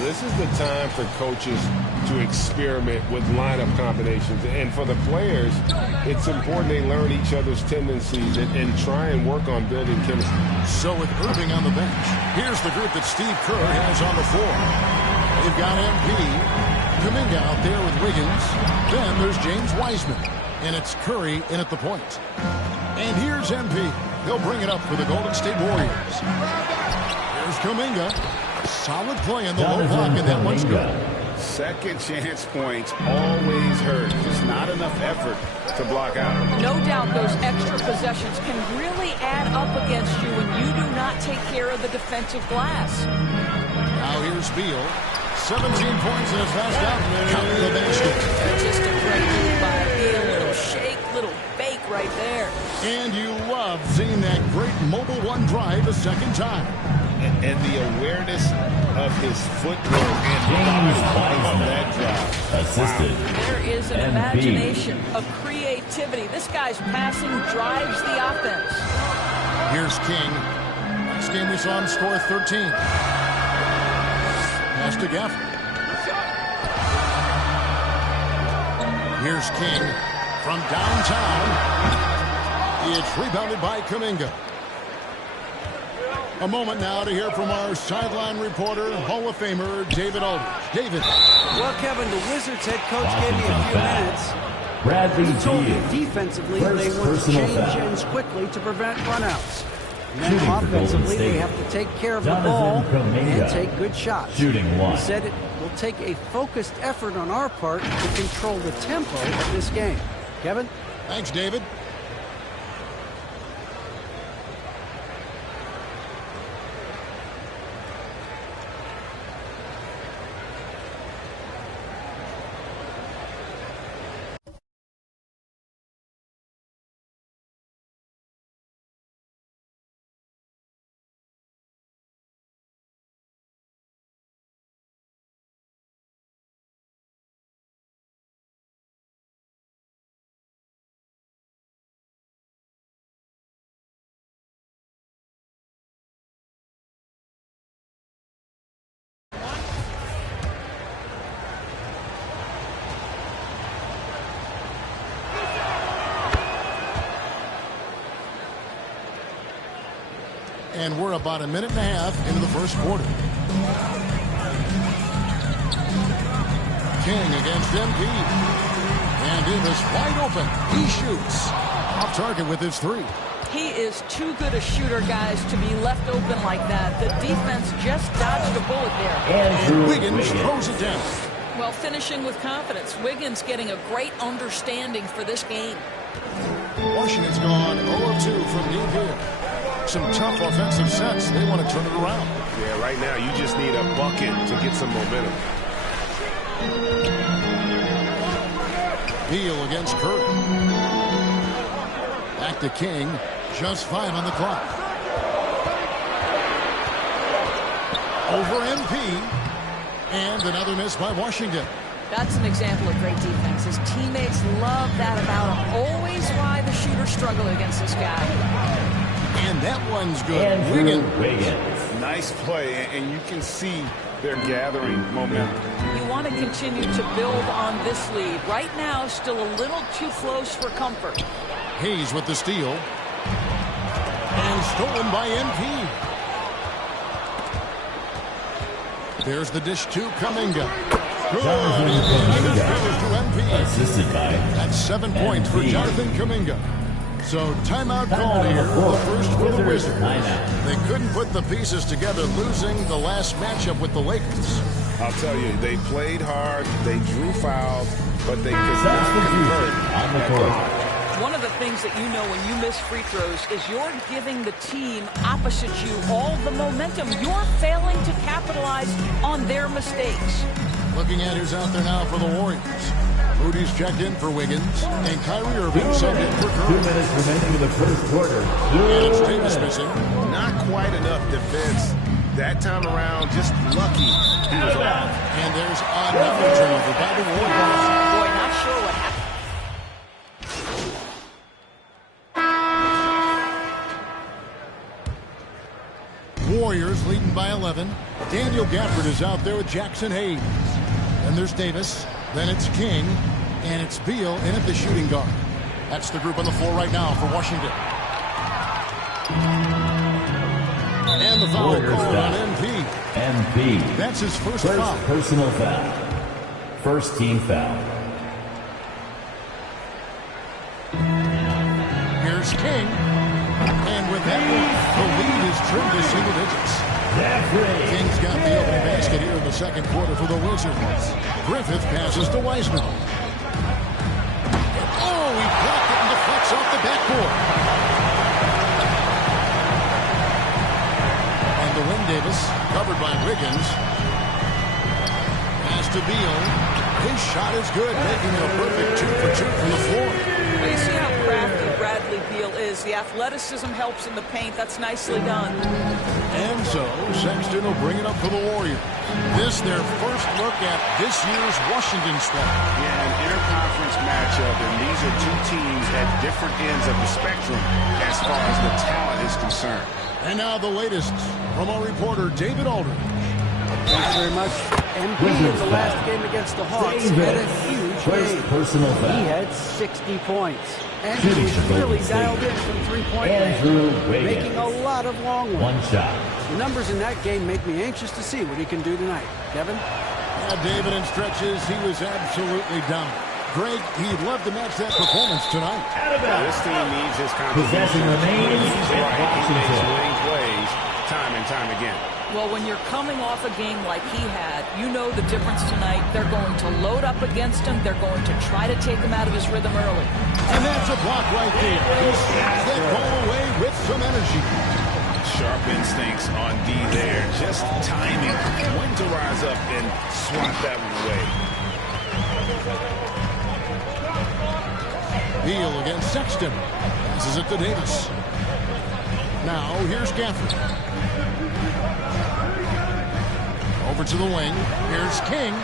This is the time for coaches to experiment with lineup combinations. And for the players, it's important they learn each other's tendencies and try and work on building chemistry. So with Irving on the bench, here's the group that Steve Kerr has on the floor. They've got MP, Kuminga out there with Wiggins. Then there's James Wiseman. And it's Curry in at the point. And here's MP. He'll bring it up for the Golden State Warriors. Here's Kuminga. Solid play in the low block, and that one's good. Second chance points always hurt. Just not enough effort to block out. No doubt those extra possessions can really add up against you when you do not take care of the defensive glass. Now here's Beal. 17 points in his last out. Count the basket. Just a great move by Beal. Little shake, little bake right there. And you love seeing that great mobile one drive a second time. And the awareness of his footwork and that drive. Assisted. Wow. There is an imagination, a creativity. This guy's passing drives the offense. Here's King. Last game we saw him score 13. Pass to Gafford. Here's King from downtown. It's rebounded by Kuminga. A moment now to hear from our sideline reporter, Hall of Famer David Aldridge. David. Well, Kevin, the Wizards head coach gave me a few minutes. Bradley told me defensively they want to change ends quickly to prevent runouts. And then offensively, they have to take care of the ball and take good shots. Shooting one. He said it will take a focused effort on our part to control the tempo of this game. Kevin? Thanks, David. And we're about a minute and a half into the first quarter. King against MP. And it is wide open. He shoots. Off target with his three. He is too good a shooter, guys, to be left open like that. The defense just dodged a bullet there. And Wiggins throws it down. Well, finishing with confidence. Wiggins getting a great understanding for this game. Washington's gone 0-2 from deep here. Some tough offensive sets. They want to turn it around. Yeah, right now you just need a bucket to get some momentum. Beal against Curry. Back to King. Just 5 on the clock. Over MP. And another miss by Washington. That's an example of great defense. His teammates love that about him. Always why the shooters struggle against this guy. And that one's good. Wiggins. Nice play, and you can see they're gathering momentum. You want to continue to build on this lead. Right now, still a little too close for comfort. Hayes with the steal. And stolen by MP. There's the dish to Kuminga. Good. Assisted by That's 7 points for Jonathan Kuminga. So timeout called here, the first for the Wizards. They couldn't put the pieces together, losing the last matchup with the Lakers. I'll tell you, they played hard, they drew fouls, but they could not convert on the court. One of the things that you know when you miss free throws is you're giving the team opposite you all the momentum. You're failing to capitalize on their mistakes. Looking at who's out there now for the Warriors. Moody's checked in for Wiggins, and Kyrie Irving subbed in for Curry. 2 minutes remaining in the first quarter. And it's Davis missing. Not quite enough defense that time around, just lucky he was off. And there's another turnover by the Warriors. Boy, not sure what happened. Warriors leading by 11. Kevin. Daniel Gafford is out there with Jackson Hayes. Then there's Davis. Then it's King. And it's Beal in at the shooting guard. That's the group on the floor right now for Washington. And the foul called on MP. MP. That's his first foul. Personal foul. First team foul. Here's King. And with that one, the lead is trimmed to single digits. King's got the opening basket here in the second quarter for the Wizards. Griffith passes to Wiseman. Oh, he blocked it and deflects off the backboard. And the win, Davis, covered by Wiggins. Pass to Beal. His shot is good, making it a perfect 2 for 2 from the floor. Well, you see how crafty Bradley Beal is. The athleticism helps in the paint. That's nicely done. And so, Sexton will bring it up for the Warriors. This their first look at this year's Washington squad. Yeah, an interconference matchup, and these are two teams at different ends of the spectrum as far as the talent is concerned. And now the latest from our reporter, David Aldridge. Thanks very much. MP in the last game against the Hawks had a huge game. Personal foul. He had 60 points. And he was really dialed in from three-point range, making a lot of long ones. One shot. The numbers in that game make me anxious to see what he can do tonight. Kevin? Yeah, David, in stretches, he was absolutely dominant. Greg, he'd love to match that performance tonight. This team needs his contribution. Possession remains He's at right. He makes Washington. winning plays time and time again. Well, when you're coming off a game like he had, you know the difference tonight. They're going to load up against him. They're going to try to take him out of his rhythm early. And that's a block right there. He snaps that ball away with some energy. Sharp instincts on D there. Just timing when to rise up and swat that one away. Beal against Sexton. Passes it to Davis. Now, here's Gafford. Over to the wing. Here's King.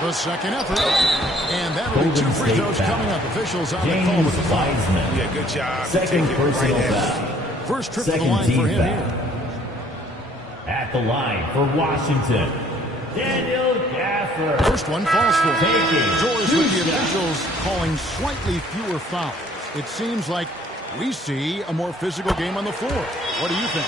The second effort. And that'll be 2 free throws coming up. Officials on the call with the foul. Yeah, good job. Second Take it personal right foul. First trip to the Second line team for him foul. here. At the line for Washington, Daniel Gafford. First one falls for Taking George two with the shots. officials calling slightly fewer fouls. It seems like we see a more physical game on the floor. What do you think?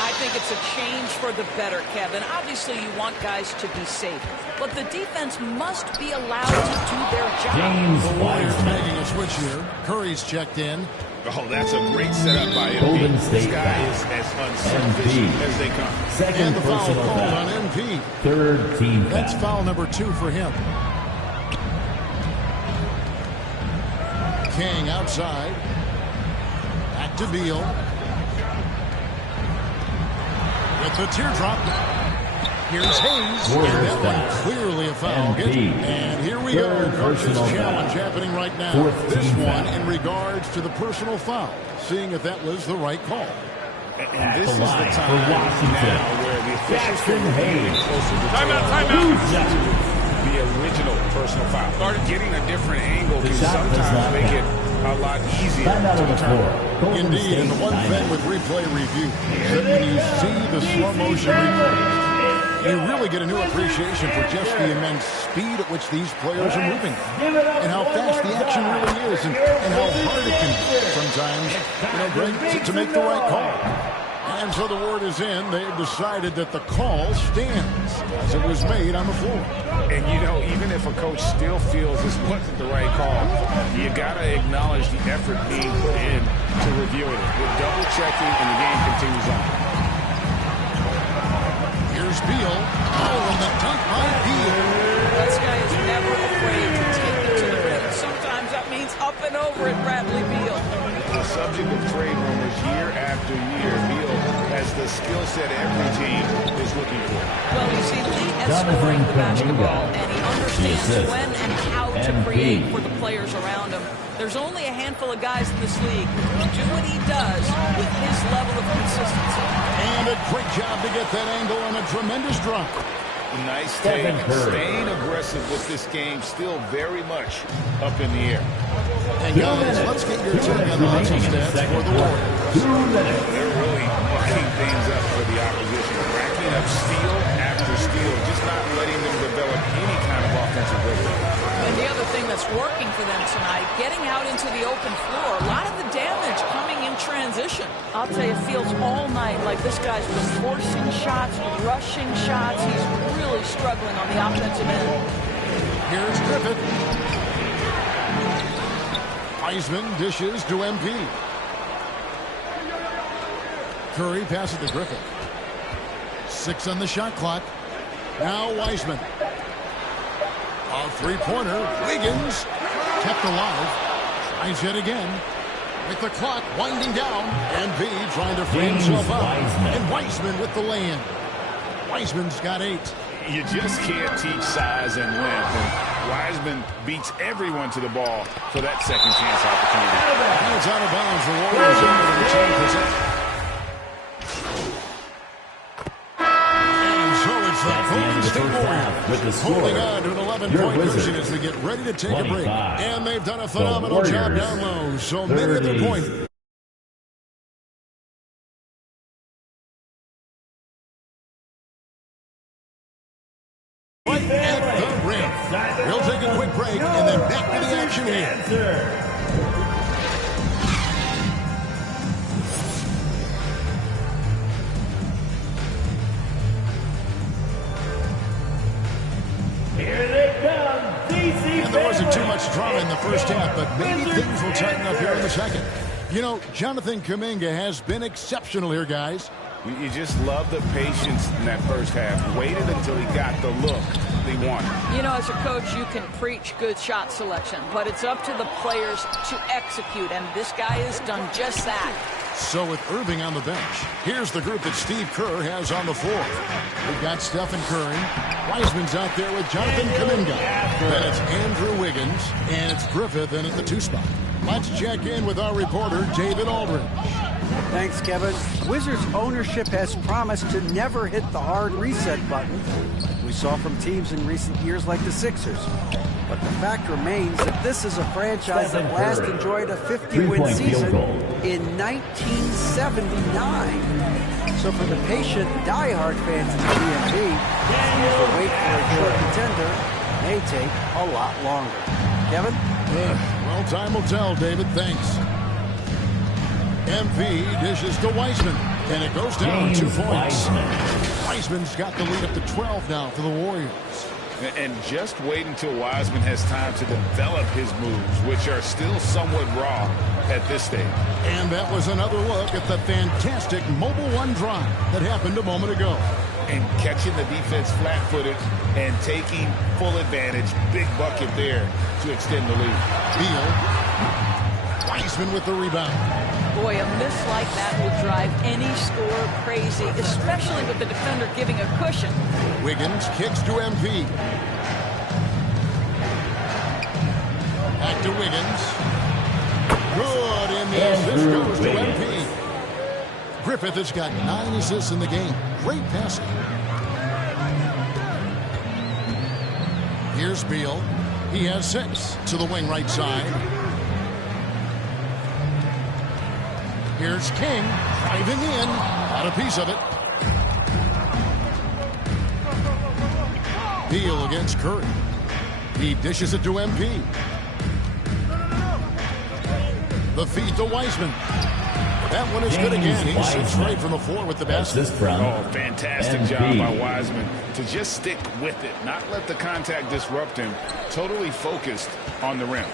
I think it's a change for the better, Kevin. Obviously, you want guys to be safe, but the defense must be allowed to do their job. James The Warriors Wiseman. making a switch here. Curry's checked in. Oh, that's a great setup by Golden MP. This State guy foul. is as unselfish MP. as they come. Second And the foul personal called foul. on MP. Third team That's foul. foul number 2 for him. King outside. Back to Beal. With the teardrop. Here's Hayes. Warriors And that one foul. clearly a foul. MP. And here we Third go. Coach's personal challenge foul. happening right now. Fourth This team one foul. in regards to the personal foul. Seeing if that was the right call. And At this the is the line time for Washington, now where the officials Jackson can get Hayes. closer to Timeout. the original personal foul. Started getting a different angle The can shot does sometimes not make count. it a lot easier Timeout to on the determine. floor. Golden Indeed, State and the one thing timeout. with replay review is that when you see the slow motion replays, you really get a new appreciation for just the immense speed at which these players are moving and how fast the action really is and how hard it can be sometimes, Greg, to make the right call. And so the word is in. They've decided that the call stands as it was made on the floor. And, even if a coach still feels this wasn't the right call, you got to acknowledge the effort being put in to reviewing it. With double-checking, and the game continues on. Here's Beal. Oh, and the dunk by Beal. This guy is never afraid to take it to the rim. Sometimes that means up and over at Bradley Beal. The subject of trade rumors year after year, Beal has the skill set every team is looking for. Well, you see, Lee has Jonathan scoring the basketball, Kuminga. and he The understands assist. when and how to MP. create for the players around him. There's only a handful of guys in this league who do what he does with his level of consistency. And a great job to get that angle on a tremendous drop. Nice take. Stephen Curry. Staying aggressive with this game, still very much up in the air. And guys, let's get your take on the hustle stats for the Warriors. 2 minutes. They're really mucking things up for the opposition, racking up steal after steal, just not letting them develop any kind of offensive rhythm. And the other thing that's working for them tonight, getting out into the open floor, a lot of the damage coming in transition. I'll tell you, it feels all night like this guy's been forcing shots, rushing shots. He's really struggling on the offensive end. Here's Griffith. Wiseman dishes to MP. Curry passes to Griffith. 6 on the shot clock. Now Wiseman. A three-pointer. Wiggins kept alive. Tries it again. With the clock winding down. MP trying to free himself up. And Wiseman with the lay-in. Wiseman's got 8. You just can't teach size and length. And Wiseman beats everyone to the ball for that second chance opportunity. And it's out of bounds. The Warriors able to retain possession. And so it's the Golden State Warriors holding on to an 11-point cushion as we get ready to take a break. And they've done a phenomenal job down low. So many at the point. We'll take a quick break and then back to the action here. Here they come, DC. And there wasn't too much drama in the first half, but maybe things will tighten up here in the second. You know, Jonathan Kuminga has been exceptional here, guys. You just love the patience in that first half. Waited until he got the look they wanted. You know, as a coach, you can preach good shot selection, but it's up to the players to execute, and this guy has done just that. So with Irving on the bench, here's the group that Steve Kerr has on the floor. We've got Stephen Curry. Wiseman's out there with Jonathan Kuminga. Then it's Andrew Wiggins, and it's Griffith in at the 2 spot. Let's check in with our reporter, David Aldridge. Thanks, Kevin. Wizards ownership has promised to never hit the hard reset button we saw from teams in recent years like the Sixers. But the fact remains that this is a franchise that last enjoyed a 50-win season in 1979. So for the patient, diehard fans in the DMV, the wait for a short contender may take a lot longer. Kevin? Well, time will tell, David. Thanks. MP dishes to Wiseman, and it goes down 2 points. Wiseman's got the lead up to 12 now for the Warriors. And just wait until Wiseman has time to develop his moves, which are still somewhat raw at this stage. And that was another look at the fantastic Mobile One drive that happened a moment ago. And catching the defense flat-footed and taking full advantage. Big bucket there to extend the lead. Beal. Wiseman with the rebound. Boy, a miss like that will drive any scorer crazy, especially with the defender giving a cushion. Wiggins kicks to MP. Back to Wiggins. Good in the assist goes to MP. Griffith has got 9 assists in the game. Great passing. Here's Beal. He has 6 to the wing right side. Here's King driving in. Got a piece of it. Beal against Curry. He dishes it to MP. The feed to Wiseman. That one is good again. He sits right from the floor with the basket. Oh, fantastic job by Wiseman to just stick with it, not let the contact disrupt him. Totally focused on the rim.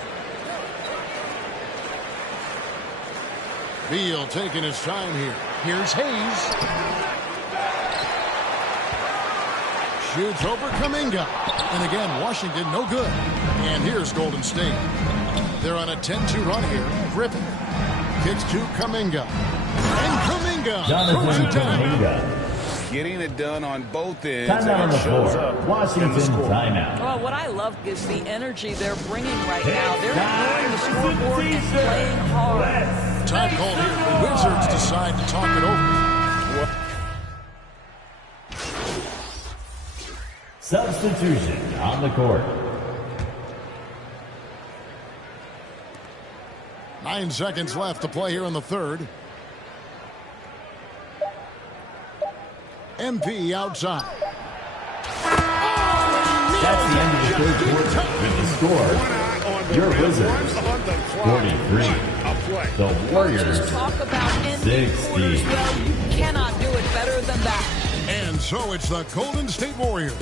Beal taking his time here. Here's Hayes. Shoots over Kuminga. And again, Washington no good. And here's Golden State. They're on a 10-2 run here. Griffith kicks to Kuminga. And Kuminga throws it down. Getting it done on both ends. Timeout on the floor. Washington timeout. Well, what I love is the energy they're bringing right now. They're ignoring the scoreboard and playing hard. Time called here. The Wizards decide to talk it over. Substitution on the court. 9 seconds left to play here in the third. MP outside. That's the end of the third quarter. With the score, your Wizards 43. The Warriors Coaches talk about ending 60. quarters. Well, you cannot do it better than that. And so it's the Golden State Warriors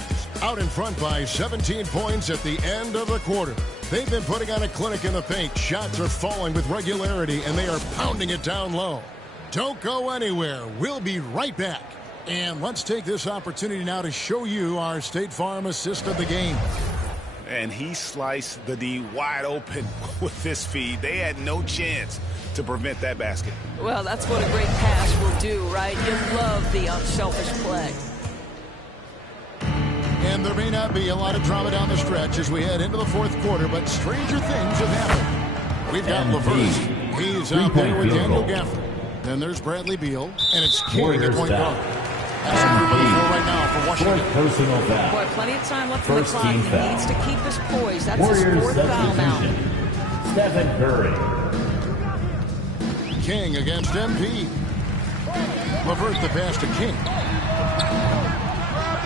out in front by 17 points at the end of the quarter. They've been putting on a clinic in the paint. Shots are falling with regularity, and they are pounding it down low. Don't go anywhere. We'll be right back. And let's take this opportunity now to show you our State Farm assist of the game. And he sliced the D wide open with this feed. They had no chance to prevent that basket. Well, that's what a great pass will do, right? You love the unselfish play. And there may not be a lot of drama down the stretch as we head into the fourth quarter, but stranger things have happened. We've got LeVert. He's out there with Daniel Gafford. Then there's Bradley Beal, and it's King at point guard. That's a group of the floor right now for Washington. Personal foul. Boy, plenty of time left in the clock. He needs to keep his poise. That's Warriors his fourth foul now. Stephen Curry. King against MP. LeVert the pass to King.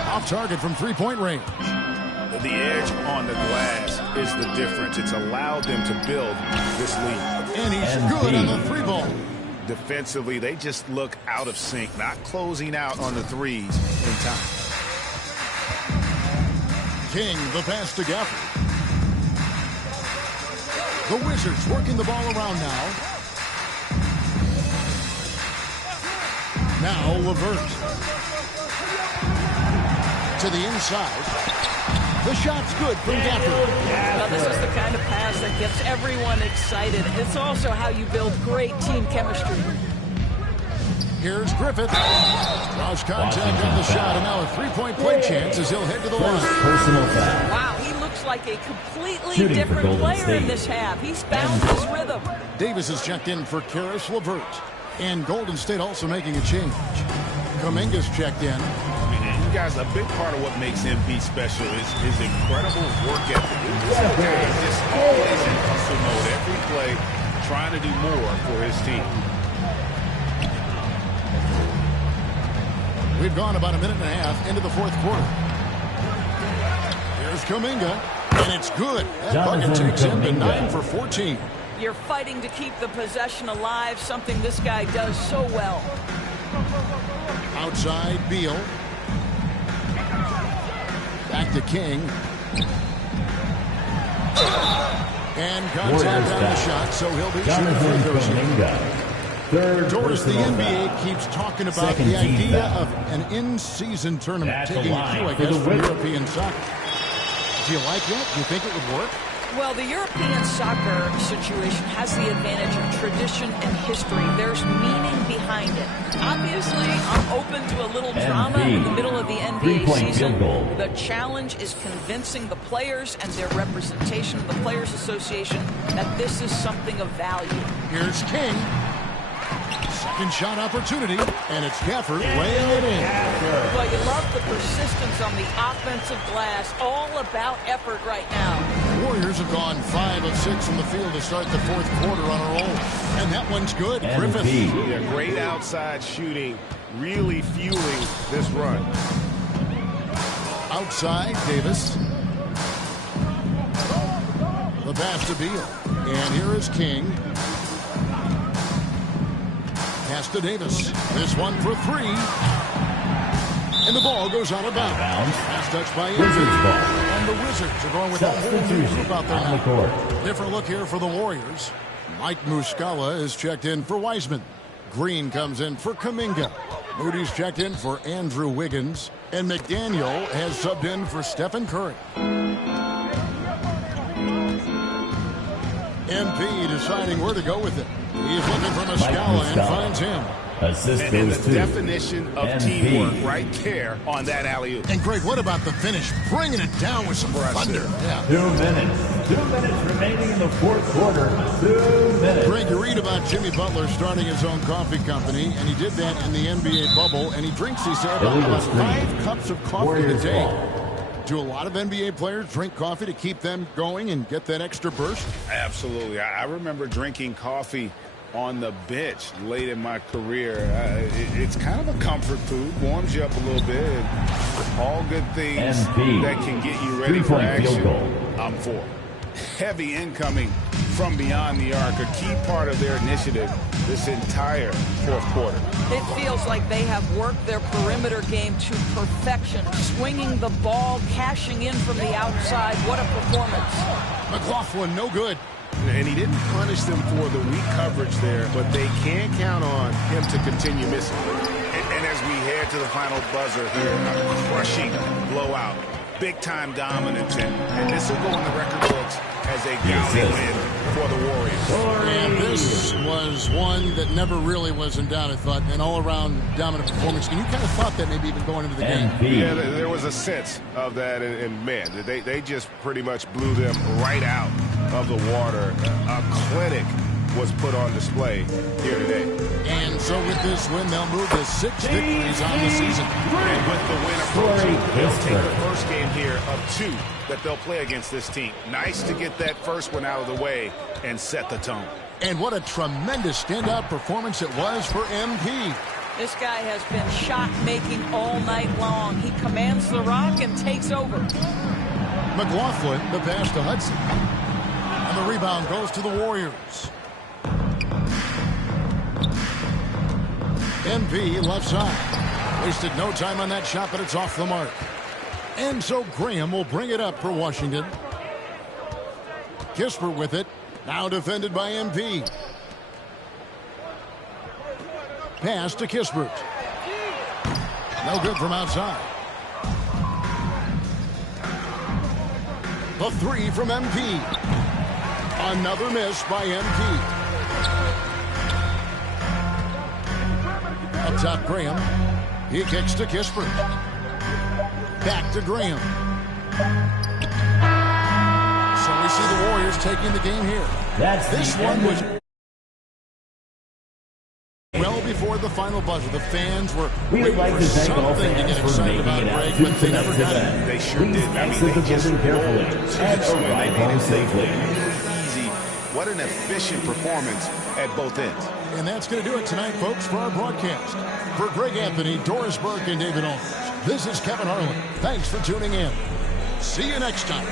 Off target from three-point range. The edge on the glass is the difference. It's allowed them to build this lead. And he's good on the three ball. Defensively, they just look out of sync, not closing out on the threes in time. King, the pass to Gafford. The Wizards working the ball around now. Now LeVert. To the inside. The shot's good from Gafford. Now, this is the kind of pass that gets everyone excited. It's also how you build great team chemistry. Here's Griffith. Draws contact on the shot, and now a three-point play chance as he'll head to the line. Personal foul. Wow, he looks like a completely Shooting different player in this half. He's found his rhythm. Davis is checked in for Karis LeVert. And Golden State also making a change. Kuminga's checked in. You guys, a big part of what makes MP special is his incredible work ethic. This guy is just always in hustle mode every play, trying to do more for his team. We've gone about a minute and a half into the fourth quarter. Here's Kuminga, and it's good. That bucket takes him to 9 for 14. You're fighting to keep the possession alive, something this guy does so well. Outside, Beal. Back to King. And contact on the shot, so he'll be shooting free throws. Doris, the NBA keeps talking about the idea of an in-season tournament, taking a cue, I guess, from European soccer. Do you like that? Do you think it would work? Well, the European soccer situation has the advantage of tradition and history. There's meaning behind it. Obviously, I'm open to a little drama in the middle of the NBA season. The challenge is convincing the players and their representation of the Players Association that this is something of value. Here's King. Second shot opportunity, and it's Gafford laying it in. Well, you love the persistence on the offensive glass. All about effort right now. Warriors have gone 5 of 6 from the field to start the fourth quarter on a roll. And that one's good. Griffith. Yeah, great outside shooting, really fueling this run. Outside, Davis. The pass to Beal. And here is King. Pass to Davis. This one for 3. And the ball goes out of bounds. Pass touched by Wizards ball. And the Wizards are going with a whole new group out there now. Different look here for the Warriors. Mike Muscala is checked in for Wiseman. Green comes in for Kuminga. Moody's checked in for Andrew Wiggins. And McDaniel has subbed in for Stephen Curry. MP deciding where to go with it. He's looking for Muscala and finds him. Assist and goes the to definition of MP. teamwork right there on that alley-oop. And Greg, what about the finish? Bringing it down with some thunder. Yeah. 2 minutes. 2 minutes remaining in the fourth quarter. 2 minutes. Greg, you read about Jimmy Butler starting his own coffee company, and he did that in the NBA bubble, and he drinks, he said, about 5 cups of coffee Warriors a day. ball. Do a lot of NBA players drink coffee to keep them going and get that extra burst? Absolutely. I remember drinking coffee on the bench late in my career. It's kind of a comfort food, warms you up a little bit, and all good things that can get you ready for action. I'm for. Heavy incoming from beyond the arc, a key part of their initiative this entire fourth quarter. It feels like they have worked their perimeter game to perfection, swinging the ball, cashing in from the outside. What a performance. McLaughlin, no good. And he didn't punish them for the weak coverage there, but they can count on him to continue missing. And as we head to the final buzzer here, a crushing blowout, big-time dominance, and this will go in the record books as a gallant win for the Warriors. And this was one that never really was in doubt, I thought, an all-around dominant performance. And you kind of thought that maybe even going into the game. Yeah, there was a sense of that, and man, they just pretty much blew them right out of the water. A clinic was put on display here today. And so with this win, they'll move to 6 victories on the season. And with the win approaching, they'll take the first game here of 2 that they'll play against this team. Nice to get that first one out of the way and set the tone. And what a tremendous standout performance it was for MP. This guy has been shot-making all night long. He commands the rock and takes over. McLaughlin, the pass to Hudson. And the rebound goes to the Warriors. MP left side. Wasted no time on that shot, but it's off the mark. And so Graham will bring it up for Washington. Kispert with it. Now defended by MP. Pass to Kispert. No good from outside. The 3 from MP. Another miss by MP. Up top, Graham. He kicks to Kispert. Back to Graham. So we see the Warriors taking the game here. This one was well before the final buzzer. The fans were waiting for something to get excited about, Greg, but they never got it. They sure did. I mean, they just rolled easy. What an efficient performance at both ends. And that's going to do it tonight, folks, for our broadcast. For Greg Anthony, Doris Burke, and David Owens, this is Kevin Harlan. Thanks for tuning in. See you next time.